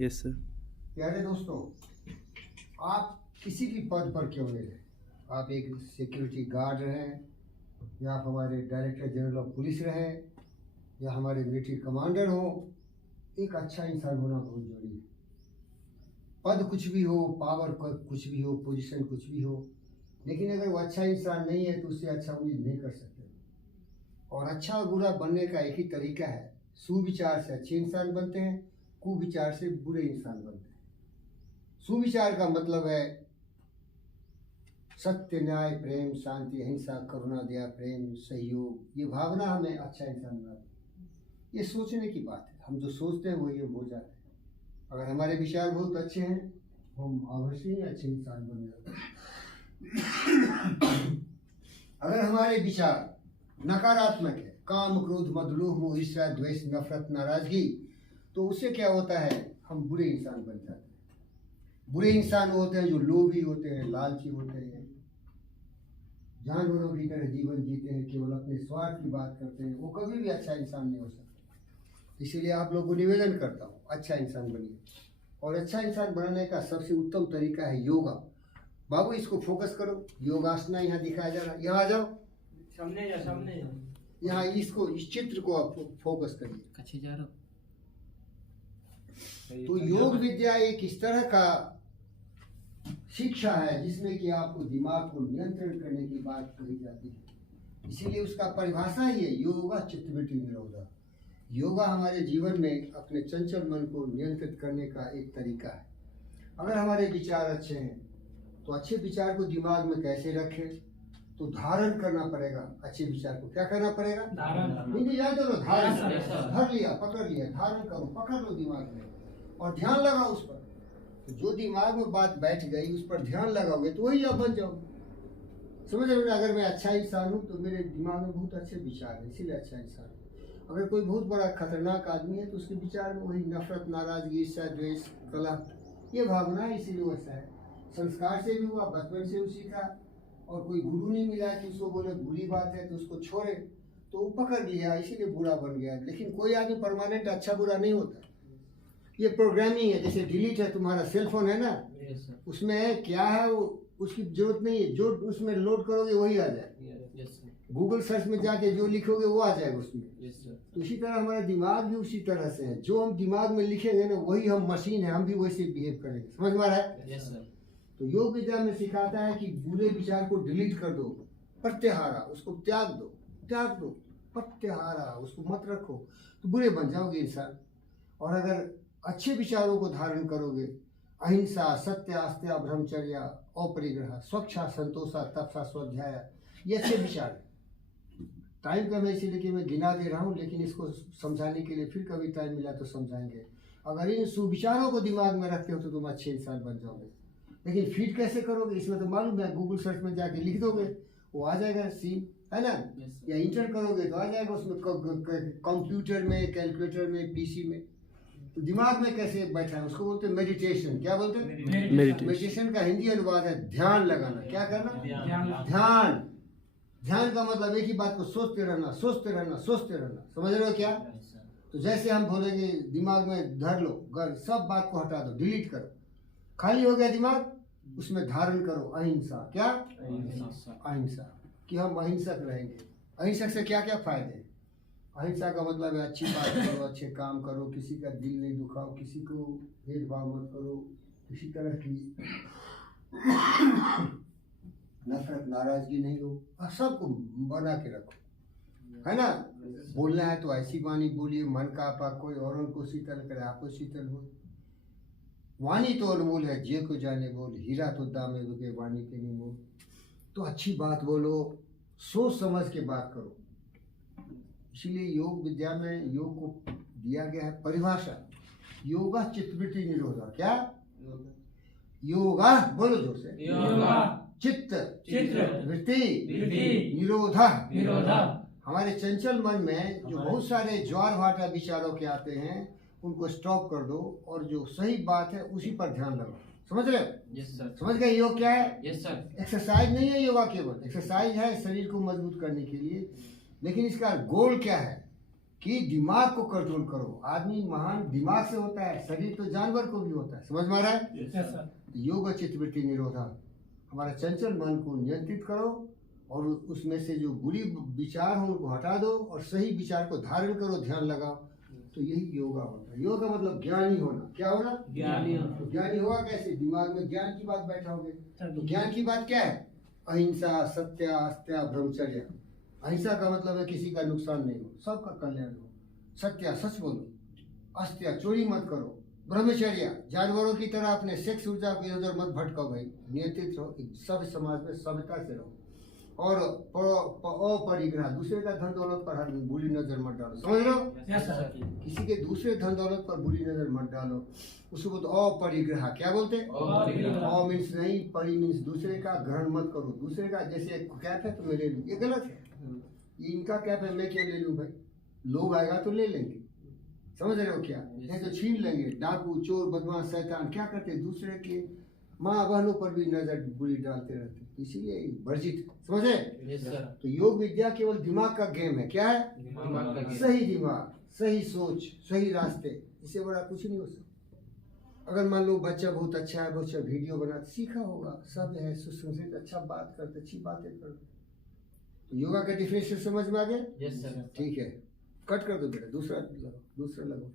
Yes sir. प्यारे दोस्तों, आप किसी भी पद पर क्यों नहीं रहे, आप एक सिक्योरिटी गार्ड रहें, या आप हमारे डायरेक्टर जनरल ऑफ पुलिस रहें, या हमारे मिलिट्री कमांडर हो, एक अच्छा इंसान होना बहुत जरूरी है। पद कुछ भी हो, पावर कुछ भी हो, पोजीशन कुछ भी हो, लेकिन अगर वो अच्छा इंसान नहीं है तो उससे अच्छा उम्मीद नहीं कर सकते। और अच्छा और बुरा बनने का एक ही तरीका है, सुविचार से अच्छे इंसान बनते हैं, कुविचार से बुरे इंसान बनते हैं। सुविचार का मतलब है सत्य, न्याय, प्रेम, शांति, अहिंसा, करुणा, दया, प्रेम, सहयोग। ये भावना हमें अच्छा इंसान बनाती है। ये सोचने की बात है, हम जो सोचते हैं वो ये हो जाते हैं। अगर हमारे विचार बहुत अच्छे हैं, हम अवश्य ही अच्छे इंसान बन जाते हैं। अगर हमारे विचार नकारात्मक है, काम, क्रोध, मद, लोभ, मोह, ईर्ष्या, द्वेष, नफरत, नाराजगी, तो उससे क्या होता है, हम बुरे इंसान बन जाते हैं। बुरे इंसान होते हैं जो लोभी होते हैं, लालची होते हैं, जानवरों की तरह जीवन जीते हैं, केवल अपने स्वार्थ की बात करते हैं, वो कभी भी अच्छा इंसान नहीं हो सकता। इसीलिए आप लोगों को निवेदन करता हूँ, अच्छा इंसान बनिए। और अच्छा इंसान बनने का सबसे उत्तम तरीका है योगा। बाबू इसको फोकस करो, योगासना यहाँ दिखाया जा रहा है, यहाँ आ जाओ, सामने यहाँ इसको, इस चित्र को आप फोकस करिए। जा रहा तो योग विद्या एक इस तरह का शिक्षा है जिसमें कि आपको दिमाग को नियंत्रण करने की बात कही जाती है। इसीलिए उसका परिभाषा ही है योगा चित्तवृत्ति निरोधा। योगा हमारे जीवन में अपने चंचल मन को नियंत्रित करने का एक तरीका है। अगर हमारे विचार अच्छे हैं तो अच्छे विचार को दिमाग में कैसे रखें, तो धारण करना पड़ेगा। अच्छे विचार को क्या करना पड़ेगा, हिंदी याद करो, धारण। धर लिया, पकड़ लिया, धारण करो, पकड़ लो दिमाग में और ध्यान लगाओ उस पर। तो जो दिमाग में बात बैठ गई उस पर ध्यान लगाओगे तो वही आप बन जाओगे। समझ रहे हो, अगर मैं अच्छा इंसान हूँ तो मेरे दिमाग में बहुत अच्छे विचार है, इसीलिए अच्छा इंसान हूँ। अगर कोई बहुत बड़ा खतरनाक आदमी है तो उसके विचार में वही नफरत, नाराजगी, ईर्ष्या, द्वेष, कलह, ये भावना है, इसीलिए वैसा है। संस्कार से भी हुआ, बचपन से उसी का, और कोई गुरु नहीं मिला कि उसको बोले बुरी बात है तो उसको छोड़े, तो वो पकड़ लिया, इसीलिए बुरा बन गया। लेकिन कोई आदमी परमानेंट अच्छा बुरा नहीं होता, ये प्रोग्रामिंग है। जैसे डिलीट है, तुम्हारा सेल फोन है ना, उसमें क्या है वो उसकी जरूरत नहीं है, जो उसमें लोड करोगे वही आ जाएगा। गूगल सर्च में जाके जो लिखोगे वो आ जाएगा उसमें। तो इसी तरह हमारा दिमाग भी उसी तरह से है, जो हम दिमाग में लिखेंगे ना वही हम मशीन है, हम भी वैसे बिहेव करेंगे। समझ में आ रहा है? तो योग विद्या में सिखाता है कि बुरे विचार को डिलीट कर दो, प्रत्याहारा, उसको त्याग दो, प्रत्याहारा, उसको मत रखो, तो बुरे बन जाओगे इंसान। और अगर अच्छे विचारों को धारण करोगे, अहिंसा, सत्य, आस्था, ब्रह्मचर्य, अपरिग्रह, स्वच्छा, संतोषा, तपसा, स्वाध्याय, ये अच्छे विचार है। टाइम कम है इसीलिए कि मैं गिना दे रहा हूँ, लेकिन इसको समझाने के लिए फिर कभी टाइम मिला तो समझाएंगे। अगर इन सुविचारों को दिमाग में रखते हो तो तुम अच्छे इंसान बन जाओगे। लेकिन फीड कैसे करोगे, इसमें तो मालूम है, गूगल सर्च में जाके लिख दोगे वो आ जाएगा सीन, है ना? या इंटर करोगे तो आ जाएगा उसमें, कंप्यूटर में, कैलकुलेटर में, पीसी में। तो दिमाग में कैसे बैठा है, उसको बोलते हैं मेडिटेशन। क्या बोलते हैं? मेडिटेशन का हिंदी अनुवाद है ध्यान लगाना। क्या करना? ध्यान। ध्यान का मतलब एक ही बात को सोचते रहना, सोचते रहना, सोचते रहना। समझ रहे हो क्या? तो जैसे हम बोलेंगे दिमाग में धर लो, सब बात को हटा दो, डिलीट करो, खाली हो गया दिमाग, उसमें धारण करो अहिंसा। क्या? अहिंसा, कि हम अहिंसक रहेंगे। अहिंसक से क्या क्या फायदे? अहिंसा का मतलब है अच्छी बात करो, अच्छे काम करो, किसी का दिल नहीं दुखाओ, किसी को भेदभाव मत करो, किसी तरह की नफरत, नाराजगी नहीं हो, और सबको बना के रखो, है ना? बोलना है तो ऐसी वाणी बोलिए, मन का आपा कोई और को शीतल करे, आपको शीतल हो। वाणी तो अनमोल है, जे को जाने बोल, हीरा तो दामे रुके, वाणी के नहीं मोल। तो अच्छी बात बोलो, सोच समझ के बात करो। इसीलिए योग विद्या में योग को दिया गया है परिभाषा, योगा चित्तवृत्ति निरोधा। क्या? योगा, बोलो जोर से, योगा चित्त वृत्ति निरोधा। हमारे चंचल मन में जो बहुत सारे ज्वार भाटा विचारों के आते हैं उनको स्टॉप कर दो, और जो सही बात है उसी पर ध्यान लगाओ। समझ रहे हो? Yes sir. समझ गए योग क्या है? Yes sir. एक्सरसाइज नहीं है योगा, केवल एक्सरसाइज है शरीर को मजबूत करने के लिए, लेकिन इसका गोल क्या है? कि दिमाग को कंट्रोल करो। आदमी महान दिमाग से होता है, शरीर तो जानवर को भी होता है। समझ में आ रहा है? Yes sir. योग चित्तवृत्ति निरोधा, हमारा चंचल मन को नियंत्रित करो और उसमें से जो बुरी विचार हो उनको हटा दो और सही विचार को धारण करो, ध्यान लगाओ। तो यही योगा होता है। योग का मतलब ज्ञानी होना। क्या होना? ज्ञानी होना। तो ज्ञानी होगा कैसे? दिमाग में ज्ञान की बात बैठाओगे। तो ज्ञान की बात क्या है? अहिंसा, सत्य, अस्त्य, ब्रह्मचर्य। अहिंसा का मतलब है किसी का नुकसान नहीं हो, सबका कल्याण हो। सत्य, सच बोलो। अस्त्य, चोरी मत करो। ब्रह्मचर्य, जानवरों की तरह अपने सेक्स ऊर्जा को इधर उधर मत भटकाओ भाई, नियंत्रित रहो, सब समाज में सभ्यता से रहो। और अपरिग्रह, दूसरे का धन दौलत पर हर बुरी नजर मत डालो। समझ लो? Yes sir. किसी के दूसरे धन दौलत पर बुरी नजर मत डालो। उसको बोलते अपरिग्रह। क्या बोलते? अपरिग्रह। अ मीन्स नहीं, परि मीन्स दूसरे का ग्रहण मत करो। दूसरे का जैसे कैप है तो मैं ले लूँ, ये गलत है। ये इनका कैप है, मैं क्यों ले लूँ भाई? लोग आएगा तो ले लेंगे। समझ रहे हो क्या? नहीं तो छीन लेंगे। डाकू, चोर, बदमाश, शैतान क्या करते? दूसरे के माँ बहनों पर भी नजर बुरी डालते रहते, इसीलिए वर्जित। समझे? Yes sir. तो योग विद्या केवल दिमाग का गेम है। क्या है? दिमाग का गेम। सही दिमाग, सही सोच, सही रास्ते, इससे बड़ा कुछ नहीं हो सकता। अगर मान लो बच्चा बहुत अच्छा है, बहुत अच्छा वीडियो बनाता, सीखा होगा, सब है सुसंस्कृत, अच्छा बात करते, अच्छी बातें करते। तो योगा का डिफिनेशन समझ में आ गया? Yes sir. ठीक है, कट कर दो बेटा, दूसरा लगो।